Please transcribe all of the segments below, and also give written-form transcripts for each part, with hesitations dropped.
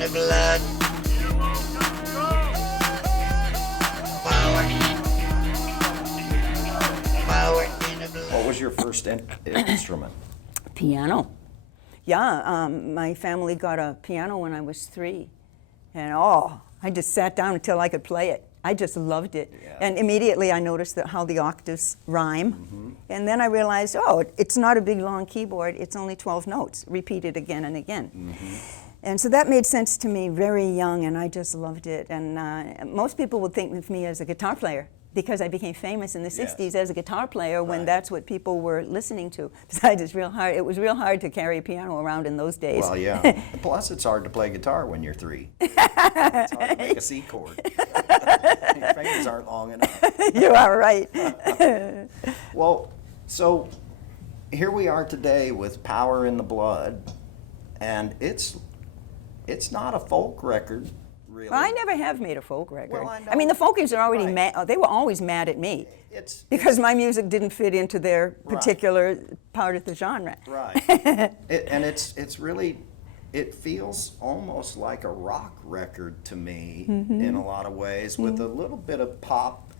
the blood. Power. Power in the blood. What was your first instrument? Piano. Yeah, my family got a piano when I was 3. And I just sat down until I could play it. I just loved it. Yeah. And immediately I noticed how the octaves rhyme. And then I realized, it's not a big long keyboard, it's only 12 notes, repeated again and again. And so that made sense to me very young, and I just loved it. And most people would think of me as a guitar player, because I became famous in the 60s as a guitar player when that's what people were listening to. Besides, it was real hard to carry a piano around in those days. Well, yeah. Plus, it's hard to play guitar when you're 3. It's hard to make a C chord. Your fingers aren't long enough. You are right. Well, so here we are today with Power in the Blood, and it's not a folk record. Really? Well, I never have made a folk record. Well, I know. I mean, the folkies are already Right. mad. They were always mad at me It's because my music didn't fit into their Right. particular part of the genre. right, and it's really, it feels almost like a rock record to me in a lot of ways, with a little bit of pop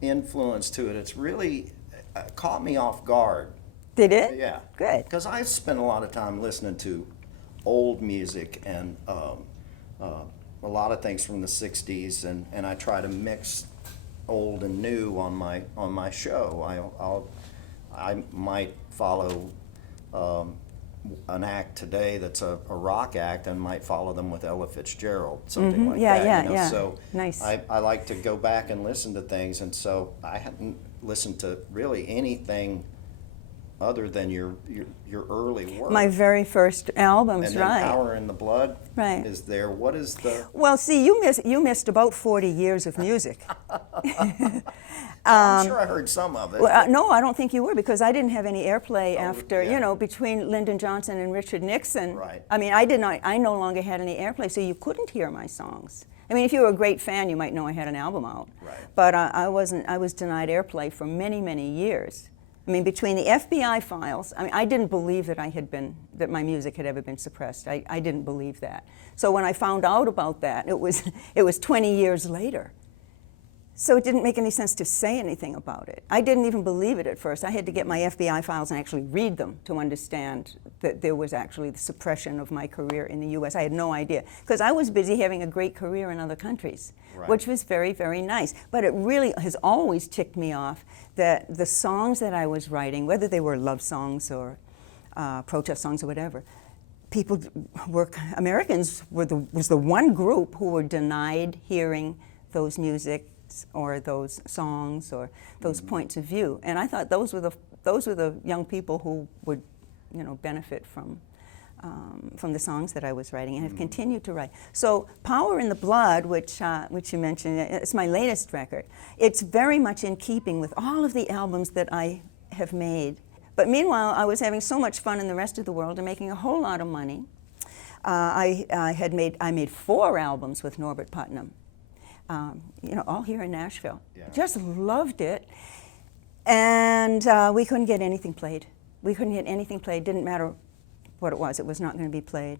influence to it. It's really caught me off guard. Did it? Yeah, Good. Because I spent a lot of time listening to old music and a lot of things from the 60s, and I try to mix old and new on my show. I might follow an act today that's a rock act, and might follow them with Ella Fitzgerald, something like that. Yeah. So Nice. I like to go back and listen to things, and so I hadn't listened to really anything other than your early work. My very first albums, And then right. Power in the Blood Right. is there. What is the... Well, see, you missed about 40 years of music. I'm sure I heard some of it. Well, no, I don't think you were, because I didn't have any airplay after, yeah. between Lyndon Johnson and Richard Nixon. Right. I mean, I no longer had any airplay, so you couldn't hear my songs. I mean, if you were a great fan, you might know I had an album out. Right. But I was denied airplay for many, many years. I mean, between the FBI files, I didn't believe that that my music had ever been suppressed. I didn't believe that. So when I found out about that, it was 20 years later. So it didn't make any sense to say anything about it. I didn't even believe it at first. I had to get my FBI files and actually read them to understand that there was actually the suppression of my career in the U.S. I had no idea, because I was busy having a great career in other countries, Right. which was very, very nice. But it really has always ticked me off that the songs that I was writing, whether they were love songs or protest songs or whatever, Americans was the one group who were denied hearing those music or those songs or those points of view, and I thought those were the young people who would, benefit from the songs that I was writing, and have continued to write. So, Power in the Blood, which you mentioned, it's my latest record. It's very much in keeping with all of the albums that I have made. But meanwhile, I was having so much fun in the rest of the world and making a whole lot of money. I made 4 albums with Norbert Putnam. All here in Nashville. Yeah. Just loved it. And we couldn't get anything played. Didn't matter what it was not going to be played.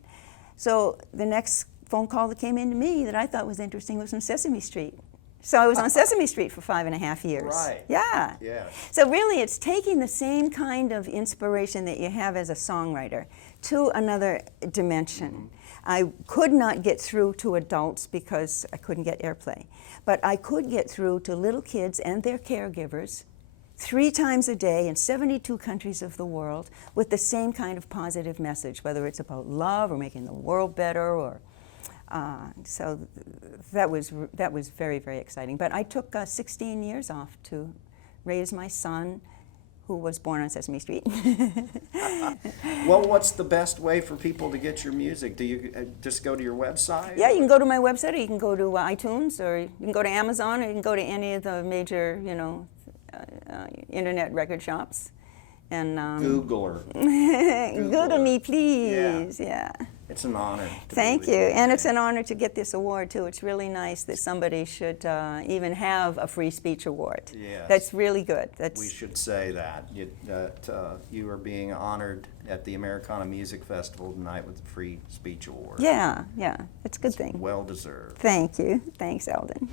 So the next phone call that came in to me that I thought was interesting was from Sesame Street. So I was on Sesame Street for 5.5 years. Right. Yeah. Yeah. So really, it's taking the same kind of inspiration that you have as a songwriter to another dimension. I could not get through to adults because I couldn't get airplay. But I could get through to little kids and their caregivers 3 times a day in 72 countries of the world with the same kind of positive message, whether it's about love or making the world better or so that was very, very exciting. But I took 16 years off to raise my son, who was born on Sesame Street. Well, what's the best way for people to get your music? Do you just go to your website? Yeah, you can go to my website, or you can go to iTunes, or you can go to Amazon, or you can go to any of the major, internet record shops. And Google her. Google me, please. Yeah. It's an honor. To Thank be with you. And it's today. an honor to get this award, too. It's really nice that somebody should even have a free speech award. Yes. That's really good. That's, We should say that you are being honored at the Americana Music Festival tonight with the Free Speech Award. yeah, it's a good thing. Well deserved. Thank you. Thanks, Eldon.